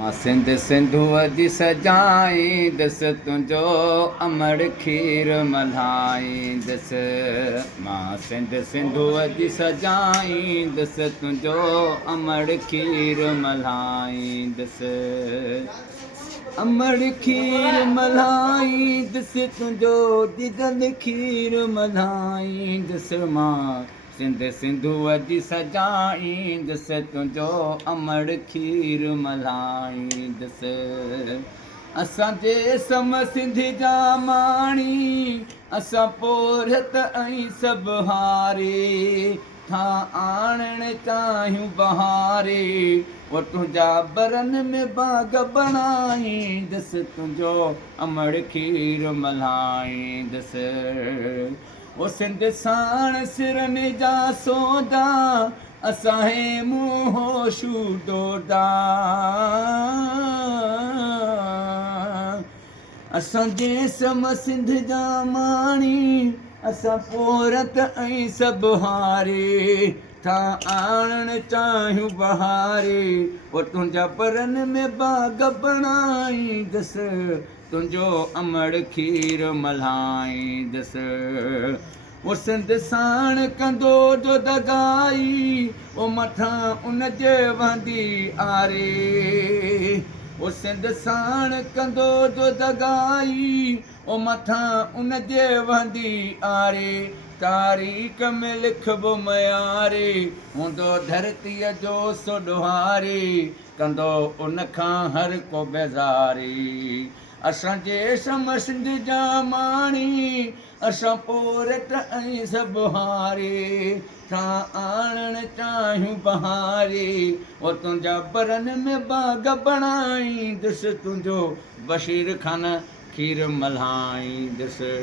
मां सिंध सिंधूअ जी सजाईंदसि तुंहिंजो अमड़ खीर मल्हाईंदसि। मां सिंध सिंधूअ जी सजाईंदसि तुंहिंजो अमड़ खीर मल्हाईंदसि। अमड़ खीर मल्हाईंदसि तुंहिंजो दिदल खीर मल्हाईंदसि। मां सिंध सिंधूअ जी सजाईंदसि तुंहिंजो अमड़ खीर मल्हाईंदसि। असांजे सम सिंध जा माणी असां पोरत ऐं सभु हारे था आणणु चाहियूं बहारे। वो तुंहिंजा बरनि में बाग़ बणाईंदसि तुंहिंजो अमड़ खीर मल्हाईंदसि। वो सिंध साण सिरनि जा सौदा असां हे मुंहोशू डोडा। असांजे सम सिंध जा माणी असां पोरत ऐं सभु हारे था आणणु चाहियूं बहारे। वो तुंहिंजा परनि में बाग़ बणाईंदसि तुंहिंजो अमड़ खीर मल्हाईंदसि। वो सिंध साण कंदो जो दगाई वो मथां उन जे वहंदी आरे। वो सिंध साण कंदो जो दगाई वो मथां उन जे वहंदी आरे। तारीख़ में लिखबो मयारे हूंदो धरतीअ जो सो ॾोहारे कंदो उन खां हर को बेज़ारे। असांजे सम सिंध जा माणी असां पोरत ऐं सभु हारे था आणणु चाहियूं बहारे। वो तुंहिंजा बरनि में बाग़ बणाईंदसि तुंहिंजो बशीर खान खीर मल्हाईंदसि।